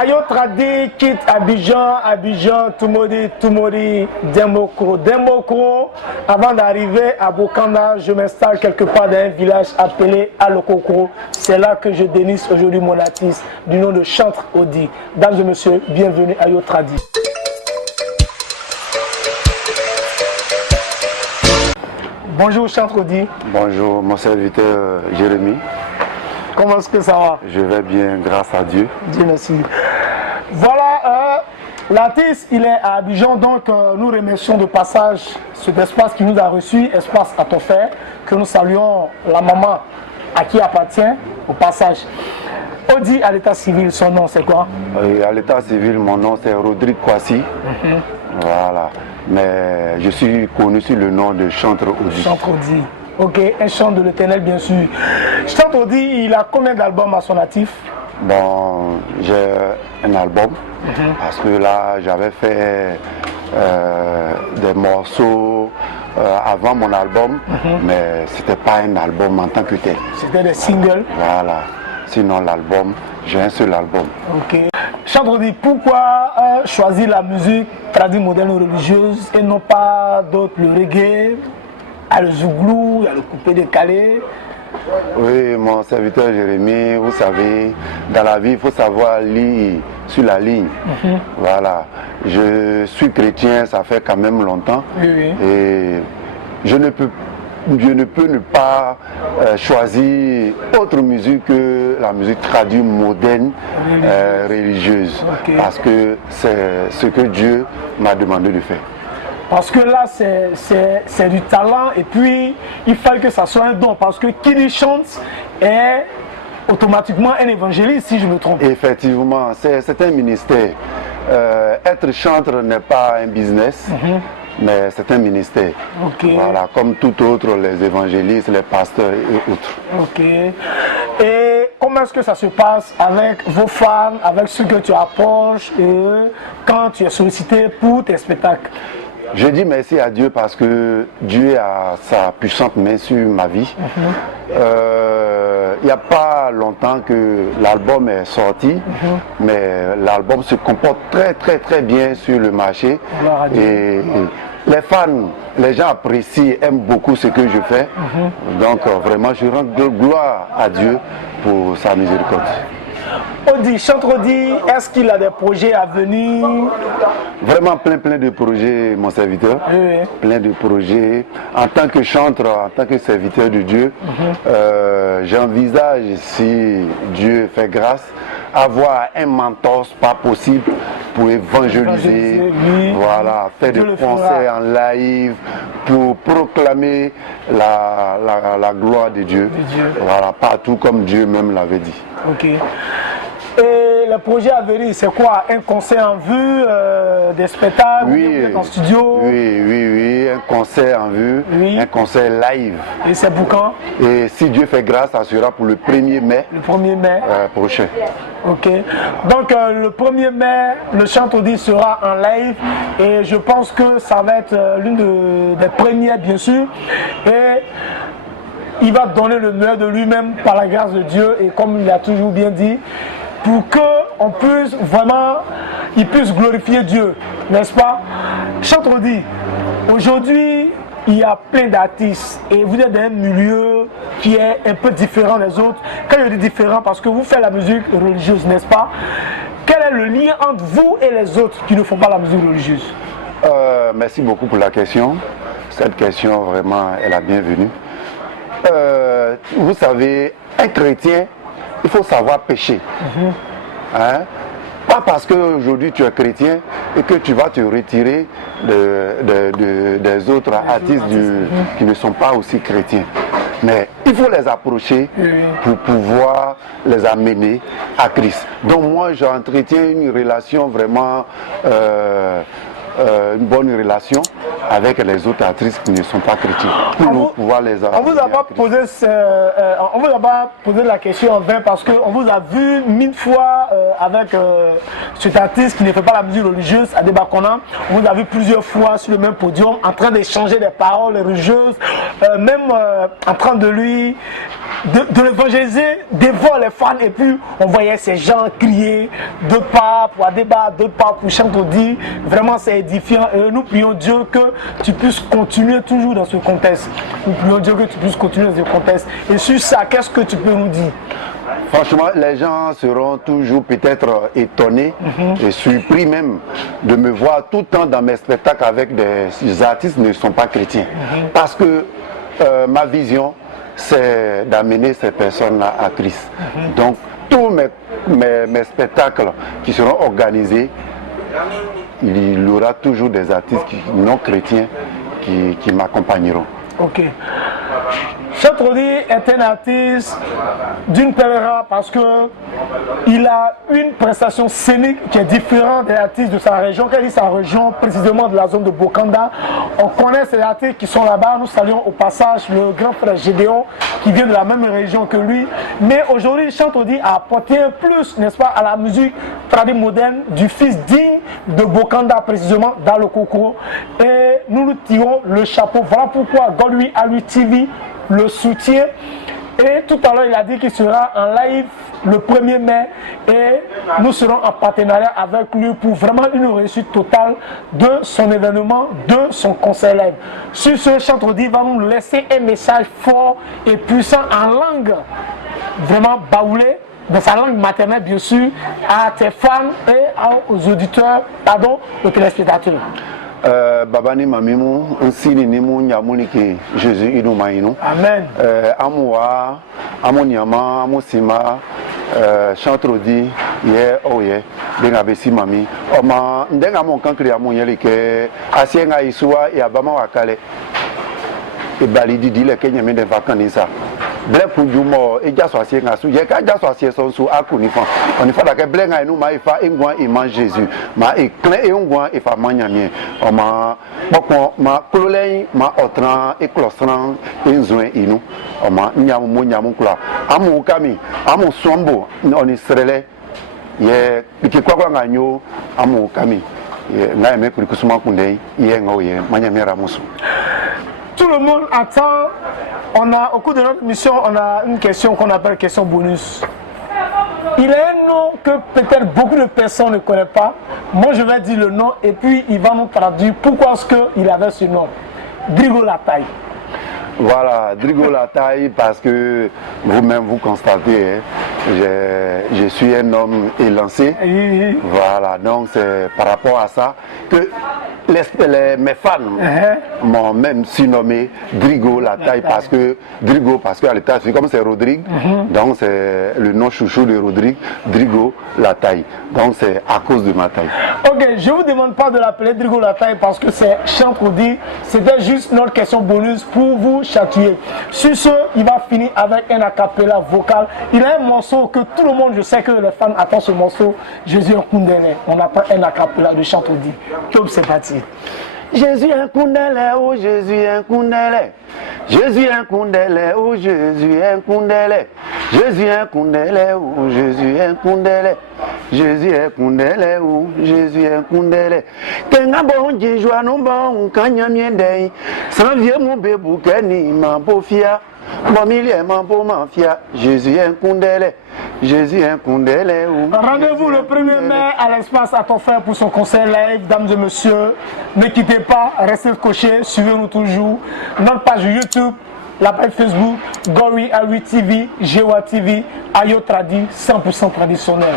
Ayo Tradi quitte Abidjan, Abidjan, Tumori, Demokro. Avant d'arriver à Bokanda, je m'installe quelque part dans un village appelé Alokokro. C'est là que je dénice aujourd'hui mon artiste du nom de Chantre Odi. Mesdames et messieurs, bienvenue à Ayo Tradi. Bonjour Chantre Odi. Bonjour mon serviteur Jérémy. Comment est-ce que ça va? Je vais bien, grâce à Dieu. Dieu merci. Voilà, l'artiste il est à Abidjan, donc nous remercions de passage cet espace qui nous a reçu, espace à ton frère, que nous saluons la maman à qui appartient au passage. Odi à l'état civil, son nom c'est quoi? À l'état civil, mon nom c'est Rodrigue Kwasi. Voilà. Mais je suis connu sous le nom de Chantre Odi. Chantre Odi. Ok, un chant de l'Éternel bien sûr. Chantre Odi, il a combien d'albums à son actif? Bon, j'ai un album parce que là j'avais fait des morceaux avant mon album, mais c'était pas un album en tant que tel. C'était des singles. Voilà. Sinon l'album, j'ai un seul album. Ok. Chantre Odi, pourquoi choisir la musique traditionnelle moderne ou religieuse et non pas d'autres, le reggae, le zouglou, le coupé décalé? Oui, mon serviteur Jérémy, vous savez, dans la vie, il faut savoir lire sur la ligne. Voilà. Je suis chrétien, ça fait quand même longtemps. Oui. Et je ne peux ne pas choisir autre musique que la musique traduite moderne, religieuse. Okay. Parce que c'est ce que Dieu m'a demandé de faire. Parce que là, c'est du talent et puis il fallait que ça soit un don. Parce que qui lui chante est automatiquement un évangéliste, si je me trompe. Effectivement, c'est un ministère. Être chanteur n'est pas un business, mais c'est un ministère. Okay. Voilà, comme tout autre, les évangélistes, les pasteurs et autres. Ok. Et comment est-ce que ça se passe avec vos fans, avec ceux que tu approches quand tu es sollicité pour tes spectacles? Je dis merci à Dieu parce que Dieu a sa puissante main sur ma vie. Il n'y a pas longtemps que l'album est sorti, mais l'album se comporte très bien sur le marché. Et les fans, les gens apprécient, aiment beaucoup ce que je fais. Donc vraiment, je rends gloire à Dieu pour sa miséricorde. Odi, Chantre Odi, est-ce qu'il a des projets à venir? Vraiment plein de projets, mon serviteur. Oui. Plein de projets. En tant que chantre, en tant que serviteur de Dieu, j'envisage, si Dieu fait grâce, avoir un mentor, pas possible, pour évangéliser, oui. Voilà, faire des concerts en live, pour proclamer la gloire de Dieu. Voilà, partout comme Dieu même l'avait dit. Ok. Et le projet à venir, c'est quoi? Un concert en vue, des spectacles, en studio? Oui, un concert en vue, un concert live. Et c'est pour quand? Et si Dieu fait grâce, ça sera pour le 1er mai. Le 1er mai prochain. Ok. Donc le 1er mai, le Chantre Odi sera en live et je pense que ça va être l'une des premières, bien sûr. Et il va donner le meilleur de lui-même par la grâce de Dieu et comme il a toujours bien dit, pour qu'on puisse vraiment, il puisse glorifier Dieu, n'est-ce pas? Chantre Odi, aujourd'hui, il y a plein d'artistes et vous êtes dans un milieu qui est un peu différent des autres. Quand je dis différent, parce que vous faites la musique religieuse, n'est-ce pas? Quel est le lien entre vous et les autres qui ne font pas la musique religieuse? Merci beaucoup pour la question. Cette question, vraiment, est la bienvenue. Vous savez, un chrétien, il faut savoir pécher. Pas parce qu'aujourd'hui tu es chrétien et que tu vas te retirer des autres artistes qui ne sont pas aussi chrétiens. Mais il faut les approcher pour pouvoir les amener à Christ. Donc moi j'entretiens une relation vraiment une bonne relation avec les autres artistes qui ne sont pas chrétiens. Pour pouvoir les on vous a pas posé la question en vain parce qu'on vous a vu 1000 fois avec cet artiste qui ne fait pas la musique religieuse, Adebakona. Vous avez plusieurs fois sur le même podium en train d'échanger des paroles religieuses, même en train de lui de l'évangéliser devant les fans. Et puis on voyait ces gens crier de pas pour Adeba, de pas pour Chantodi. Vraiment c'est édifiant et nous prions Dieu que tu puisses continuer toujours dans ce contexte. Nous prions Dieu que tu puisses continuer dans ce contexte. Et sur ça, qu'est-ce que tu peux nous dire? Franchement, les gens seront toujours peut-être étonnés et surpris même de me voir tout le temps dans mes spectacles avec des artistes qui ne sont pas chrétiens. Parce que ma vision, c'est d'amener ces personnes-là à Christ. Donc, tous mes spectacles qui seront organisés, il y aura toujours des artistes non chrétiens qui m'accompagneront. Ok. Chantodi est un artiste d'une part parce qu'il a une prestation scénique qui est différente des artistes de sa région. Quelle est sa région, précisément de la zone de Bokanda? On connaît ces artistes qui sont là-bas. Nous saluons au passage le grand frère Gédéon qui vient de la même région que lui. Mais aujourd'hui, Chantodi a apporté un plus, n'est-ce pas, à la musique traditionnelle moderne du fils digne de Bokanda, précisément dans le Coco. Et nous nous tirons le chapeau. Voilà pourquoi Godwi Alui TV le soutient. Et tout à l'heure, il a dit qu'il sera en live le 1er mai et nous serons en partenariat avec lui pour vraiment une réussite totale de son événement, de son concert live. Sur ce, Chantodi va nous laisser un message fort et puissant en langue vraiment baoulée, dans sa langue maternelle bien sûr, à tes fans et aux auditeurs, pardon, aux téléspectateurs. Babani mamimu nsini nimu nyamuni ke Jésus inu mainu. Amen. Amoua, amonyama, amosima, Chantodi ye oye denga besi mami. Oma ndenga mon kankri amonyeli ke asienga isua ya bama wakale. E balidi dile Kenya mende vakanisa. Ble pujumo e jaso asienga su je ka jaso asieson su akunifan. Onifa da ke blenga inu ma ifa engwan iman Jésus. Ma e clé e ngwan ifa manyamie. Oma bokon ma klolen ma otran e klostran enzwen inu. Oma nyamu mo nyamu kula. Amu kami, amu sombo oni srele. Ye biki kwa nganyo amu kami. Ye ngai me kurikusuma kunde ye ngoye manyamira musu. Tout le monde attend. Au cours de notre mission, on a une question qu'on appelle question bonus. Il a un nom que peut-être beaucoup de personnes ne connaissent pas. Moi, je vais dire le nom et puis il va nous traduire pourquoi est-ce qu'il avait ce nom. Drigo Lataille. Voilà, Drigo Lataille, parce que vous-même vous constatez, hein, je suis un homme élancé. Voilà, donc c'est par rapport à ça que mes fans m'ont même surnommé Drigo Lataille parce qu'à l'état, comme c'est Rodrigue, donc c'est le nom chouchou de Rodrigue, Drigo Lataille. Donc c'est à cause de ma taille. Ok, je ne vous demande pas de l'appeler Drigo Lataille parce que c'est Chantodi. C'était juste notre question bonus pour vous châtier. Sur ce, il va finir avec un acapella vocal. Il a un morceau que tout le monde, je sais que les fans attendent ce morceau. Jésus un Kundele. On apprend un acapella de Chantodi. Comme c'est parti. Jésus un Kundele, oh Jésus un Kundele. Jésus un Kundele, oh Jésus un Kundele. Jésus un Kundele, oh Jésus un Kundele. Jésus un Kundele, oh Jésus un Kundele. Kenga bon joie non bon kanya miendei. Sans vieux mon bébou keni mambofia. Mamie mambo mafia. Jésus un Kundele. Jésus un Kundele. Rendez-vous le 1er mai à l'espace à ton frère pour son concert live, dames et messieurs. Ne quittez pas, restez cochés, suivez-nous toujours. Notre page YouTube, la page Facebook, Godwi Alui TV, Jewa TV, Ayo Tradi, 100% traditionnel.